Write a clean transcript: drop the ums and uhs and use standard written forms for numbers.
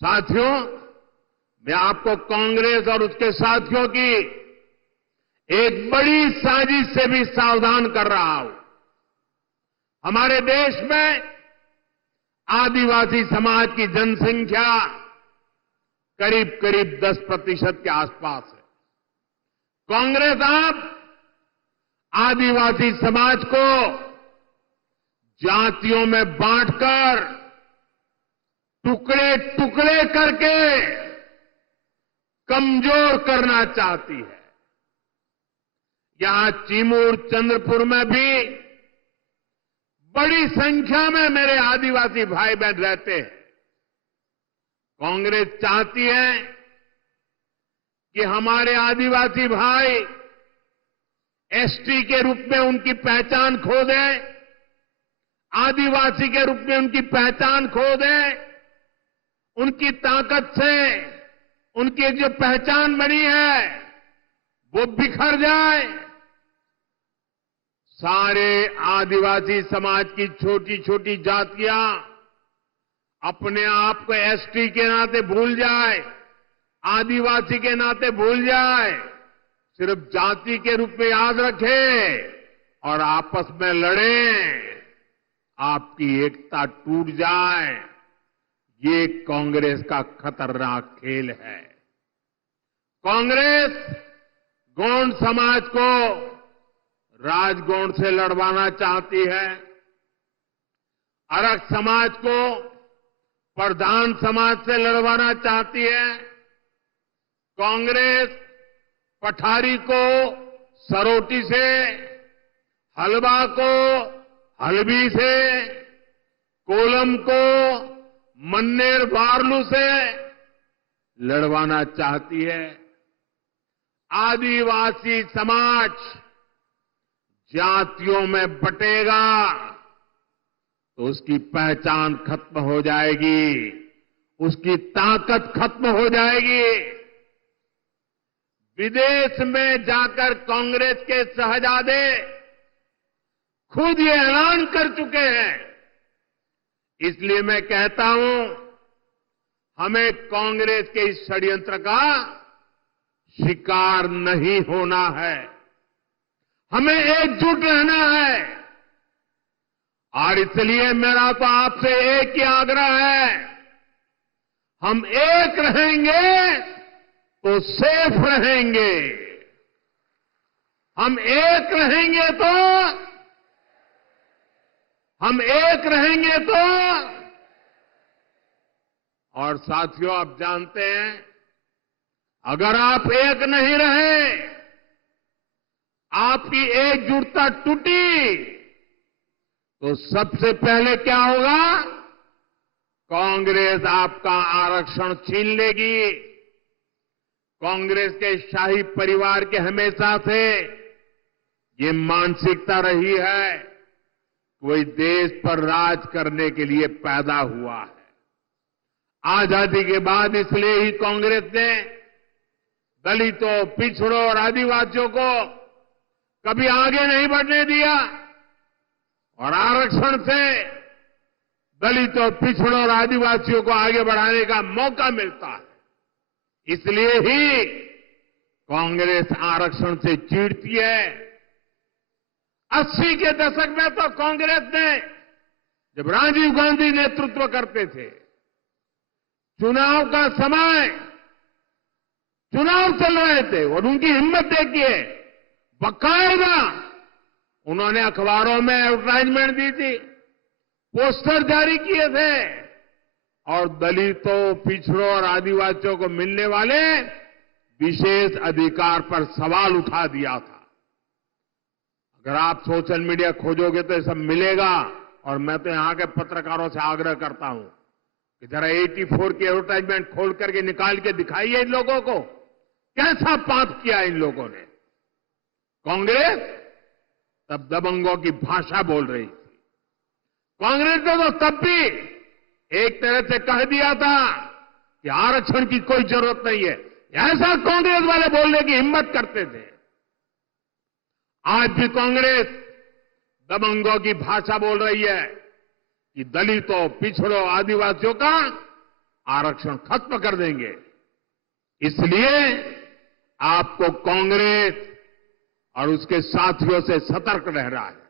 साथियों, मैं आपको कांग्रेस और उसके साथियों की एक बड़ी साजिश से भी सावधान कर रहा हूं। हमारे देश में आदिवासी समाज की जनसंख्या करीब करीब 10% के आसपास है। कांग्रेस अब आदिवासी समाज को जातियों में बांटकर टुकड़े टुकड़े करके कमजोर करना चाहती है। यहां चिमूर चंद्रपुर में भी बड़ी संख्या में मेरे आदिवासी भाई बहन रहते हैं। कांग्रेस चाहती है कि हमारे आदिवासी भाई एसटी के रूप में उनकी पहचान खो दें, आदिवासी के रूप में उनकी पहचान खो दें, उनकी ताकत से उनकी एक जो पहचान बनी है वो बिखर जाए। सारे आदिवासी समाज की छोटी छोटी जातियां अपने आप को एसटी के नाते भूल जाए, आदिवासी के नाते भूल जाए, सिर्फ जाति के रूप में याद रखे और आपस में लड़ें, आपकी एकता टूट जाए। ये कांग्रेस का खतरनाक खेल है। कांग्रेस गौंड समाज को राजगौंड से लड़वाना चाहती है, अरग समाज को प्रधान समाज से लड़वाना चाहती है। कांग्रेस पठारी को सरोटी से, हलवा को हलबी से, कोलम को मन्नेर वारलू से लड़वाना चाहती है। आदिवासी समाज जातियों में बटेगा तो उसकी पहचान खत्म हो जाएगी, उसकी ताकत खत्म हो जाएगी। विदेश में जाकर कांग्रेस के शहजादे खुद ये ऐलान कर चुके हैं। इसलिए मैं कहता हूं, हमें कांग्रेस के इस षड्यंत्र का शिकार नहीं होना है, हमें एकजुट रहना है। और इसलिए मेरा तो आपसे एक ही आग्रह है, हम एक रहेंगे तो सेफ रहेंगे, हम एक रहेंगे तो और साथियों, आप जानते हैं, अगर आप एक नहीं रहे, आपकी एकजुटता टूटी, तो सबसे पहले क्या होगा? कांग्रेस आपका आरक्षण छीन लेगी। कांग्रेस के शाही परिवार के हमेशा से ये मानसिकता रही है, कोई देश पर राज करने के लिए पैदा हुआ है। आजादी के बाद इसलिए ही कांग्रेस ने दलितों, पिछड़ों और आदिवासियों को कभी आगे नहीं बढ़ने दिया और आरक्षण से दलितों, पिछड़ों और आदिवासियों को आगे बढ़ाने का मौका मिलता है। इसलिए ही कांग्रेस आरक्षण से चिढ़ती है। 80 के दशक में तो कांग्रेस ने, जब राजीव गांधी नेतृत्व करते थे, चुनाव का समय, चुनाव चल रहे थे और उनकी हिम्मत देखिए, बाकायदा उन्होंने अखबारों में एडवर्टाइजमेंट दी थी, पोस्टर जारी किए थे और दलितों, पिछड़ों और आदिवासियों को मिलने वाले विशेष अधिकार पर सवाल उठा दिया था। अगर आप सोशल मीडिया खोजोगे तो ये सब मिलेगा। और मैं तो यहां के पत्रकारों से आग्रह करता हूं कि जरा 84 की एडवर्टाइजमेंट खोल करके निकाल के दिखाइए इन लोगों को, कैसा पाप किया इन लोगों ने। कांग्रेस तब दबंगों की भाषा बोल रही थी। कांग्रेस ने तो तब भी एक तरह से कह दिया था कि आरक्षण की कोई जरूरत नहीं है, ऐसा कांग्रेस वाले बोलने की हिम्मत करते थे। आज भी कांग्रेस दबंगों की भाषा बोल रही है कि दलितों, पिछड़ों, आदिवासियों का आरक्षण खत्म कर देंगे। इसलिए आपको कांग्रेस और उसके साथियों से सतर्क रहना है।